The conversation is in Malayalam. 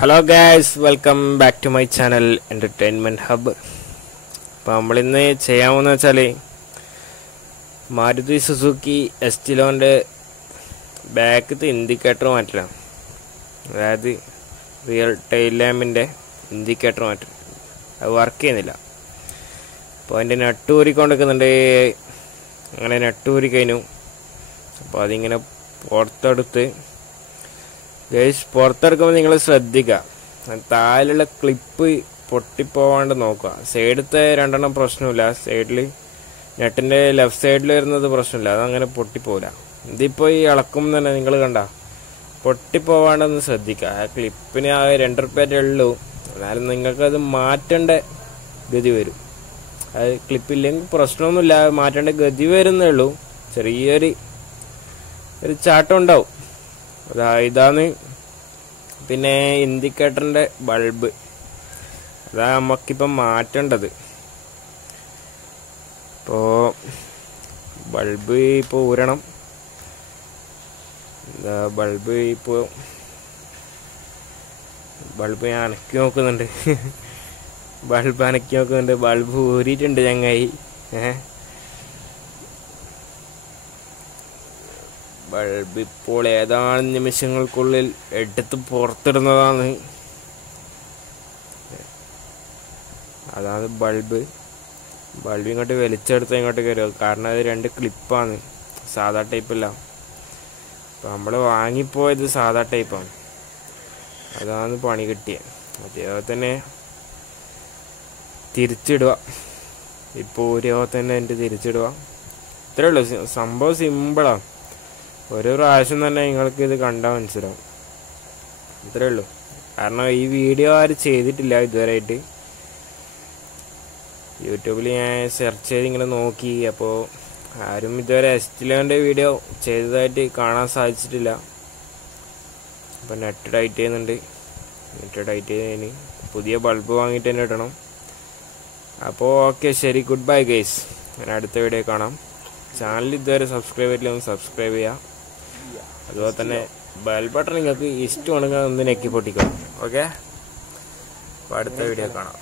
Hello guys, welcome back to my channel entertainment hub. അപ്പോൾ നമ്മളിന്ന് ചെയ്യാമെന്ന് വെച്ചാൽ മാരുതി സുസുക്കി എസ്റ്റിലോൻ്റെ ബാക്കത്തെ ഇൻഡിക്കേറ്റർ മാറ്റലാണ്. അതായത് റിയൽ ടെയിൽ ലാമ്പിൻ്റെ ഇൻഡിക്കേറ്റർ മാറ്റം. അത് വർക്ക് ചെയ്യുന്നില്ല. അപ്പോൾ അതിൻ്റെ നട്ട് ഊരിക്കൊണ്ടിരിക്കുന്നുണ്ട്. അങ്ങനെ നട്ട് ഊരി കഴിഞ്ഞു. അപ്പോൾ അതിങ്ങനെ പുറത്തെടുത്ത് ഗൈസ്, പുറത്തെടുക്കുമ്പോൾ നിങ്ങൾ ശ്രദ്ധിക്കുക, താഴെയുള്ള ക്ലിപ്പ് പൊട്ടിപ്പോവാണ്ട് നോക്കുക. സൈഡത്തെ രണ്ടെണ്ണം പ്രശ്നമില്ല, സൈഡിൽ നെറ്റിൻ്റെ ലെഫ്റ്റ് സൈഡിൽ വരുന്നത് പ്രശ്നമില്ല, അതങ്ങനെ പൊട്ടിപ്പോവില്ല. ഇതിപ്പോൾ ഈ ഇളക്കുമ്പോൾ തന്നെ നിങ്ങൾ കണ്ട പൊട്ടിപ്പോവാണ്ടെന്ന് ശ്രദ്ധിക്കുക. ആ ക്ലിപ്പിന് ആ 2 റുപ്യ ഉള്ളൂ, എന്നാലും നിങ്ങൾക്കത് മാറ്റേണ്ട ഗതി വരും. അത് ക്ലിപ്പില്ലെങ്കിൽ പ്രശ്നമൊന്നുമില്ല, മാറ്റേണ്ട ഗതി വരുന്നേ ഉള്ളൂ. ചെറിയൊരു ചാട്ടം ഉണ്ടാവും. ഇതാണ് പിന്നെ ഇൻഡിക്കേറ്ററിൻ്റെ ബൾബ്. അതാ നമുക്കിപ്പം മാറ്റേണ്ടത്. ഇപ്പോൾ ബൾബ് ഇപ്പോൾ ഊരണം. ബൾബ് ഞാൻ അനക്കി നോക്കുന്നുണ്ട്. ബൾബ് ഊരിയിട്ടുണ്ട് ചങ്ങായി. ബൾബ് ഇപ്പോൾ ഏതാനും നിമിഷങ്ങൾക്കുള്ളിൽ എടുത്ത് പുറത്തിടുന്നതാണ്. അതാണ് ബൾബ്. ഇങ്ങോട്ട് വലിച്ചെടുത്ത് ഇങ്ങോട്ട് കയറുക. കാരണം അത് 2 ക്ലിപ്പാണ്, സാധാ ടൈപ്പല്ല. അപ്പം നമ്മൾ വാങ്ങിപ്പോയത് സാധാ ടൈപ്പാണ്. അതാണ് പണി കിട്ടിയത്. അതേപോലെ തന്നെ തിരിച്ചിടുക. ഇപ്പോൾ ഒരേപോലെ തന്നെ എൻ്റെ തിരിച്ചിടുക. ഇത്രയേ ഉള്ളൂ. സംഭവം സിമ്പിളാണ്. ഒരു പ്രാവശ്യം തന്നെ നിങ്ങൾക്ക് ഇത് കണ്ടാൽ മനസ്സിലാവും. ഇത്രയേ ഉള്ളൂ. കാരണം ഈ വീഡിയോ ആരും ചെയ്തിട്ടില്ല ഇതുവരെയായിട്ട്. യൂട്യൂബിൽ ഞാൻ സെർച്ച് ചെയ്ത് ഇങ്ങനെ നോക്കി, അപ്പോൾ ആരും ഇതുവരെ എസ്റ്റിലോൻ്റെ വീഡിയോ ചെയ്തതായിട്ട് കാണാൻ സാധിച്ചിട്ടില്ല. അപ്പോൾ നെറ്റ് ടൈറ്റ് ചെയ്യുന്നുണ്ട്. നെറ്റ് ടൈറ്റ് ചെയ്തതിന് പുതിയ ബൾബ് വാങ്ങിയിട്ട് തന്നെ ഇടണം. അപ്പോൾ ഓക്കെ, ശരി, ഗുഡ് ബൈ ഗൈസ്. ഞാൻ അടുത്ത വീഡിയോ കാണാം. ചാനൽ ഇതുവരെ സബ്സ്ക്രൈബ് ചെയ്തില്ല, സബ്സ്ക്രൈബ് ചെയ്യാം. അതുപോലെ തന്നെ ബെൽ ബട്ടൺ നിങ്ങൾക്ക് ഇഷ്ടമാണെങ്കിൽ ഒന്ന് നെക്കി പൊട്ടിക്കണം. ഓക്കെ, അപ്പോൾ അടുത്ത വീഡിയോ കാണാം.